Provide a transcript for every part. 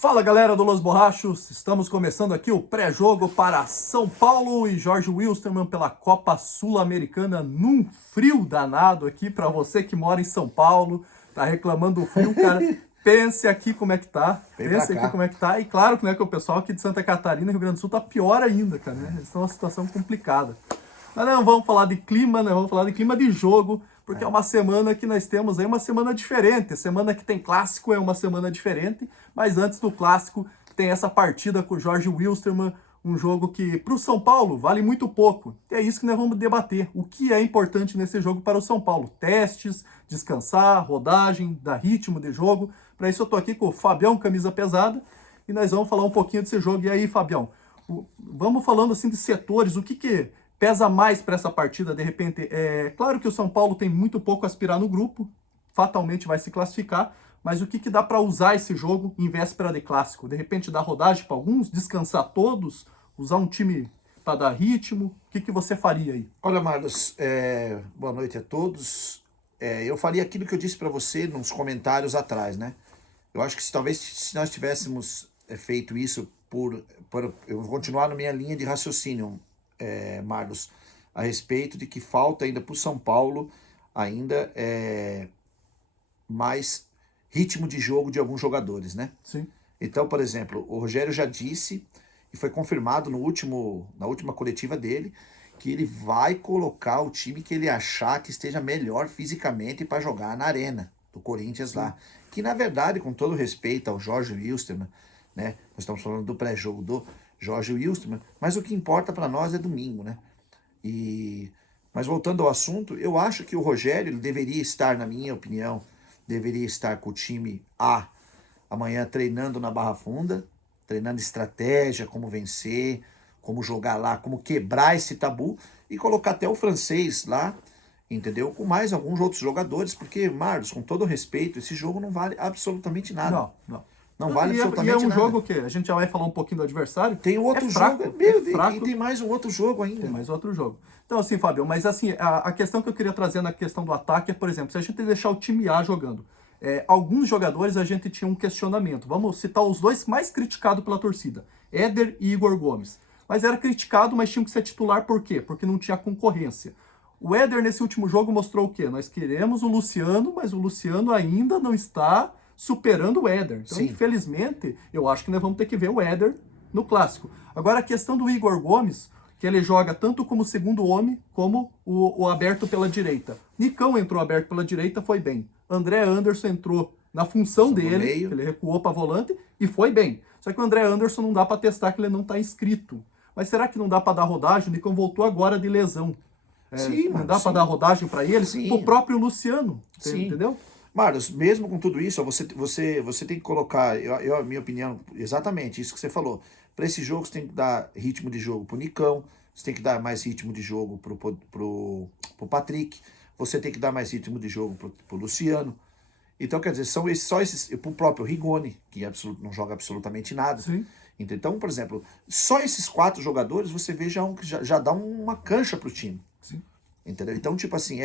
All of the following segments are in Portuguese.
Fala galera do Los Borrachos, estamos começando aqui o pré-jogo para São Paulo e Jorge Wilstermann pela Copa Sul-Americana num frio danado aqui para você que mora em São Paulo, tá reclamando do frio, cara, pense aqui como é que tá, e claro que, né, que o pessoal aqui de Santa Catarina e Rio Grande do Sul tá pior ainda, cara, né? Eles estão numa situação complicada. Mas não vamos falar de clima, né? Vamos falar de clima de jogo, porque é uma semana que nós temos aí, uma semana diferente. A semana que tem clássico é uma semana diferente, mas antes do clássico tem essa partida com o Jorge Wilstermann, um jogo que para o São Paulo vale muito pouco. E é isso que nós vamos debater. O que é importante nesse jogo para o São Paulo? Testes, descansar, rodagem, dar ritmo de jogo. Para isso eu tô aqui com o Fabião, camisa pesada, e nós vamos falar um pouquinho desse jogo. E aí, Fabião, vamos falando assim de setores, o que pesa mais para essa partida, de repente? É claro que o São Paulo tem muito pouco a aspirar no grupo, fatalmente vai se classificar, mas o que dá para usar esse jogo em véspera de clássico? De repente dar rodagem para alguns, descansar todos, usar um time para dar ritmo? O que você faria aí? Olha, Marlos, boa noite a todos. Eu faria aquilo que eu disse para você nos comentários atrás, né? Eu acho que se nós tivéssemos feito isso eu vou continuar na minha linha de raciocínio, Marlos, a respeito de que falta ainda para o São Paulo ainda mais ritmo de jogo de alguns jogadores, né? Sim. Então, por exemplo, o Rogério já disse, e foi confirmado na última coletiva dele, que ele vai colocar o time que ele achar que esteja melhor fisicamente para jogar na arena do Corinthians lá. Que, na verdade, com todo respeito ao Jorge Wilstermann, né? Nós estamos falando do pré-jogo do Jorge Wilstermann, mas o que importa para nós é domingo, né? Mas voltando ao assunto, eu acho que o Rogério ele deveria estar, na minha opinião, deveria estar com o time A amanhã treinando na Barra Funda, treinando estratégia, como vencer, como jogar lá, como quebrar esse tabu e colocar até o francês lá, entendeu? Com mais alguns outros jogadores, porque, Marlos, com todo respeito, esse jogo não vale absolutamente nada. Não vale absolutamente nada. E é um jogo que a gente já vai falar um pouquinho do adversário. Tem outro fraco, jogo, fraco. E tem mais um outro jogo ainda. Tem mais outro jogo. Então, assim, Fábio, mas assim, a questão que eu queria trazer na questão do ataque é, por exemplo, se a gente deixar o time A jogando, alguns jogadores a gente tinha um questionamento. Vamos citar os dois mais criticados pela torcida, Éder e Igor Gomes. Mas era criticado, mas tinha que ser titular por quê? Porque não tinha concorrência. O Éder, nesse último jogo, mostrou o quê? Nós queremos o Luciano, mas o Luciano ainda não está superando o Éder. Então, infelizmente, eu acho que nós vamos ter que ver o Éder no clássico. Agora, a questão do Igor Gomes, que ele joga tanto como segundo homem, como o aberto pela direita. Nicão entrou aberto pela direita, foi bem. André Anderson entrou na função dele, que ele recuou para volante, e foi bem. Só que o André Anderson não dá para testar, que ele não está inscrito. Mas será que não dá para dar rodagem? O Nicão voltou agora de lesão. Não dá para dar rodagem para ele? O próprio Luciano, entendeu? Marlos, mesmo com tudo isso, você tem que colocar, a minha opinião, exatamente isso que você falou. Para esse jogo, você tem que dar ritmo de jogo pro Nicão, você tem que dar mais ritmo de jogo pro Patrick, você tem que dar mais ritmo de jogo pro Luciano. Então, quer dizer, são só esses, pro próprio Rigoni, que não joga absolutamente nada. Sim. Então, por exemplo, só esses 4 jogadores, você vê já dá uma cancha pro time. Sim. Entendeu? Então, tipo assim,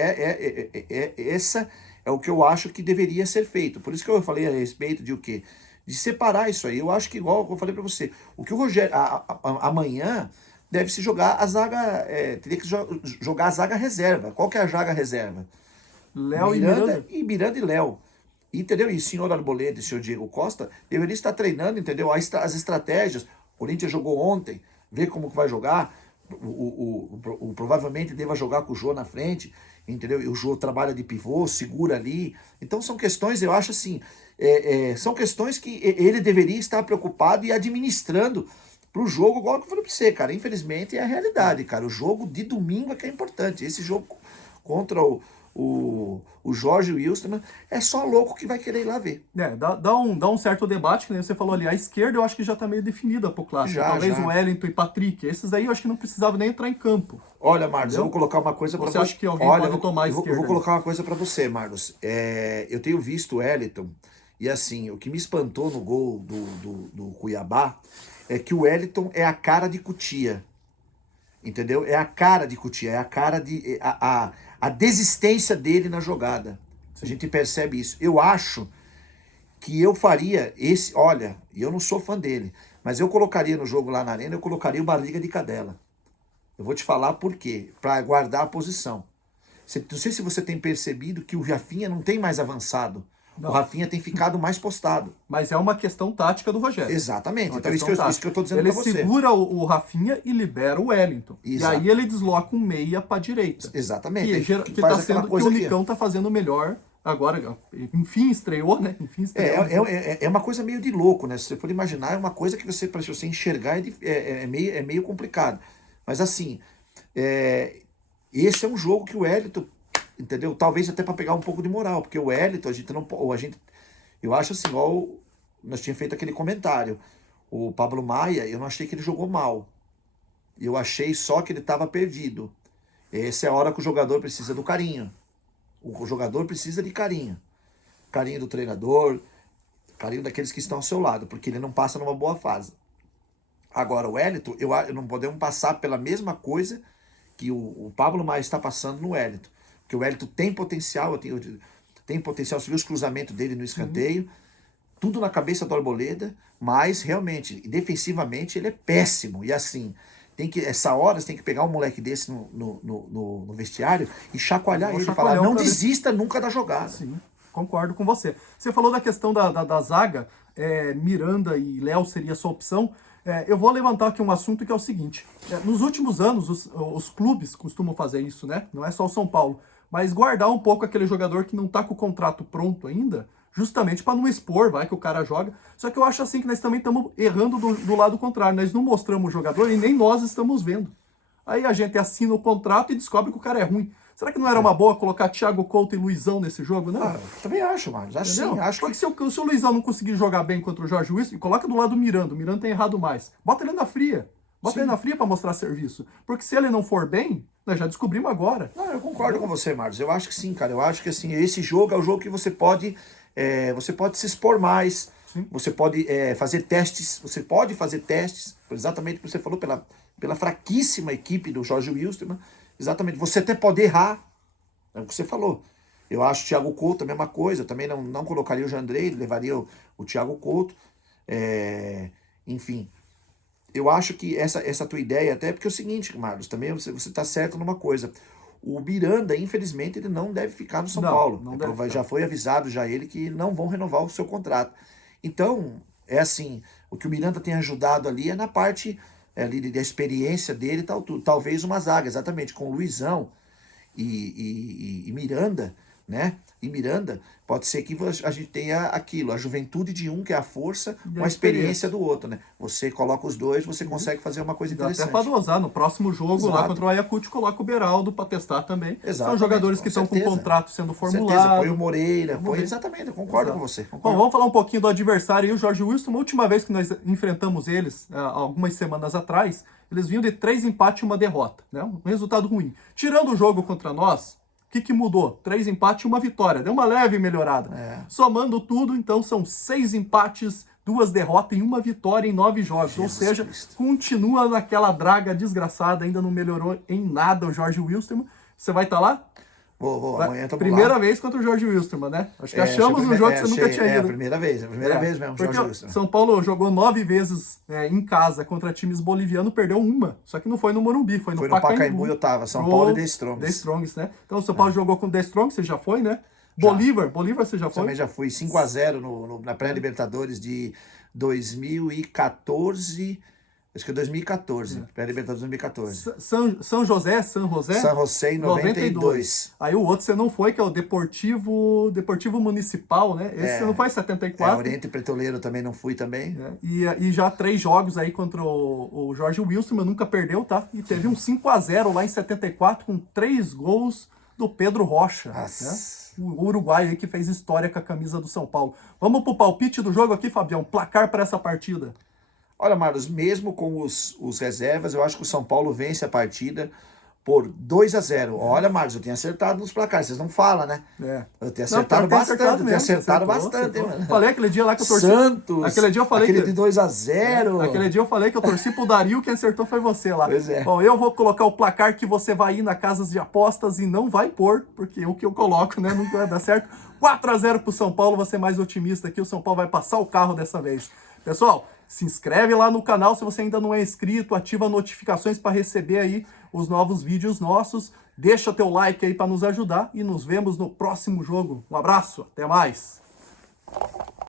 essa é o que eu acho que deveria ser feito. Por isso que eu falei a respeito de o quê? De separar isso aí. Eu acho que, igual eu falei para você, o que o Rogério, amanhã, deve se jogar a zaga, teria que jogar a zaga reserva. Qual que é a zaga reserva? Léo e Miranda. Miranda e Léo. Entendeu? E o senhor Arboleda e o senhor Diego Costa deveriam estar treinando, entendeu? As estratégias. O Corinthians jogou ontem, vê como que vai jogar. Provavelmente deva jogar com o Jô na frente, entendeu? E o Jô trabalha de pivô, segura ali. Então são questões, eu acho assim, são questões que ele deveria estar preocupado e administrando pro jogo, igual que eu falei pra você, cara. Infelizmente é a realidade, cara. O jogo de domingo é que é importante. Esse jogo contra o Jorge Wilstermann é só louco que vai querer ir lá ver. Dá um certo debate, que nem você falou ali. A esquerda eu acho que já tá meio definida pro clássico. Talvez o Wellington e Patrick. Esses aí eu acho que não precisava nem entrar em campo. Olha, Marlos, eu vou colocar uma coisa para você. Você acha que alguém pode tomar a esquerda? Eu vou colocar uma coisa para você, Marlos. Eu tenho visto o Wellington, e assim, o que me espantou no gol do Cuiabá é que o Wellington é a cara de Cotia. Entendeu? É a cara de Cotia, é a cara de... a desistência dele na jogada. A gente percebe isso. Eu acho que eu faria esse... Olha, eu não sou fã dele, mas eu colocaria no jogo lá na Arena, eu colocaria o Barriga de Cadela. Eu vou te falar por quê. Para guardar a posição. Não sei se você tem percebido que o Rafinha não tem mais avançado. Não. O Rafinha tem ficado mais postado. Mas é uma questão tática do Rogério. Exatamente. É Então isso que eu estou dizendo para você. Ele segura o Rafinha e libera o Wellington. Exato. E aí ele desloca um meia para a direita. Exatamente. Que tá sendo que o Nicão tá fazendo melhor agora. Enfim estreou, né? Enfim estreou. É uma coisa meio de louco, né? Se você for imaginar, é uma coisa que para você enxergar é meio complicado. Mas assim, esse é um jogo que o Wellington, entendeu? Talvez até para pegar um pouco de moral, porque o Wellington, eu acho assim, igual nós tínhamos feito aquele comentário, o Pablo Maia, eu não achei que ele jogou mal, eu achei só que ele estava perdido. Essa é a hora que o jogador precisa do carinho, o jogador precisa de carinho do treinador, carinho daqueles que estão ao seu lado, porque ele não passa numa boa fase. Agora o Wellington, eu não podemos passar pela mesma coisa que o Pablo Maia está passando no Wellington. Porque o Wellington tem potencial, tem potencial, você viu os cruzamentos dele no escanteio, tudo na cabeça do Arboleda, mas realmente, defensivamente, ele é péssimo. E assim, essa hora você tem que pegar um moleque desse no vestiário e chacoalhar ele, falar, não desista nunca da jogada. Sim, concordo com você. Você falou da questão da zaga, Miranda e Léo seria a sua opção. Eu vou levantar aqui um assunto que é o seguinte. Nos últimos anos, os clubes costumam fazer isso, né? Não é só o São Paulo. Mas guardar um pouco aquele jogador que não tá com o contrato pronto ainda, justamente para não expor, vai que o cara joga. Só que eu acho assim que nós também estamos errando do lado contrário. Nós não mostramos o jogador e nem nós estamos vendo. Aí a gente assina o contrato e descobre que o cara é ruim. Será que não era uma boa colocar Thiago Couto e Luizão nesse jogo, não? Também acho, Marcos. Acho que se o Luizão não conseguir jogar bem contra o Jorge Wilson, coloca do lado do Miranda. O Miranda tem errado mais. Bota ele na fria. Bota ele na fria para mostrar serviço. Porque se ele não for bem, nós já descobrimos agora. Não, eu concordo com você, Marcos. Eu acho que sim, cara. Eu acho que assim, esse jogo é o jogo que você pode se expor mais. Sim. Você pode fazer testes. Você pode fazer testes, exatamente o que você falou, pela fraquíssima equipe do Jorge Wilson. Exatamente. Você até pode errar. É o que você falou. Eu acho o Thiago Couto a mesma coisa. Eu também não colocaria o Jandrei, levaria o Thiago Couto. Enfim. Eu acho que essa tua ideia, até porque é o seguinte, Marcos, também você está certo numa coisa. O Miranda, infelizmente, ele não deve ficar no São Paulo. Já foi avisado já ele que não vão renovar o seu contrato. Então, é assim, o que o Miranda tem ajudado ali é na parte ali da experiência dele e tal, tudo. Talvez uma zaga, exatamente, com o Luizão e Miranda, né? E Miranda, pode ser que a gente tenha aquilo, a juventude de um, que é a força, com a experiência do outro, né? Você coloca os dois, você consegue fazer uma coisa interessante. Até para dosar, no próximo jogo, lá contra o Ayacucho, coloca o Beraldo para testar também. Exatamente, são jogadores que estão com o contrato sendo formulado. Põe o Moreira, exatamente, eu concordo com você. Bom, vamos falar um pouquinho do adversário aí, o Jorge Wilson. A última vez que nós enfrentamos eles, algumas semanas atrás, eles vinham de 3 empates e 1 derrota, né? Um resultado ruim. Tirando o jogo contra nós, o que mudou? 3 empates e 1 vitória. Deu uma leve melhorada. Somando tudo, então, são 6 empates, 2 derrotas e 1 vitória em 9 jogos. Jesus Ou seja, Cristo. Continua naquela draga desgraçada, ainda não melhorou em nada o Jorge Wilstermann. Você vai estar lá? Vou. Amanhã estamos Primeira lá. vez contra o Jorge Wilstermann, né? Acho que achamos um jogo que você nunca tinha ido. É a primeira vez mesmo, porque Jorge Wilstermann. São Paulo jogou 9 vezes em casa contra times bolivianos, perdeu 1. Só que não foi no Morumbi, foi no Pacaembu. Eu tava, São Paulo e The Strongs. The Strongs, né? Então o São Paulo jogou com The Strongs, você já foi, né? Bolívar você já foi? Também já fui, 5-0 na pré-Libertadores de 2014... Acho que é 2014, pré-Libertadores 2014. São José em 92. Aí o outro você não foi, que é o Deportivo Municipal, né? Esse você não foi, 74. Oriente Petroleiro também não fui também. E já 3 jogos aí contra o Jorge Wilson, mas nunca perdeu, tá? E teve um 5-0 lá em 74 com 3 gols do Pedro Rocha. Né? O uruguaio aí que fez história com a camisa do São Paulo. Vamos pro palpite do jogo aqui, Fabião. Placar para essa partida. Olha, Marlos, mesmo com os reservas, eu acho que o São Paulo vence a partida por 2-0. Olha, Marcos, eu tenho acertado nos placares, vocês não falam, né? É. Eu tenho acertado bastante, mesmo. mano. Falei aquele dia lá que eu torci. Santos, Aquele dia eu falei aquele que... de 2-0. Aquele dia eu falei que eu torci pro Dario, quem acertou foi você lá. Pois é. Bom, eu vou colocar o placar que você vai ir na casas de apostas e não vai pôr, porque o que eu coloco, né, não vai dar certo. 4-0 pro São Paulo, você mais otimista aqui, o São Paulo vai passar o carro dessa vez. Pessoal, se inscreve lá no canal se você ainda não é inscrito, ativa notificações para receber aí os novos vídeos nossos. Deixa teu like aí para nos ajudar e nos vemos no próximo jogo. Um abraço, até mais!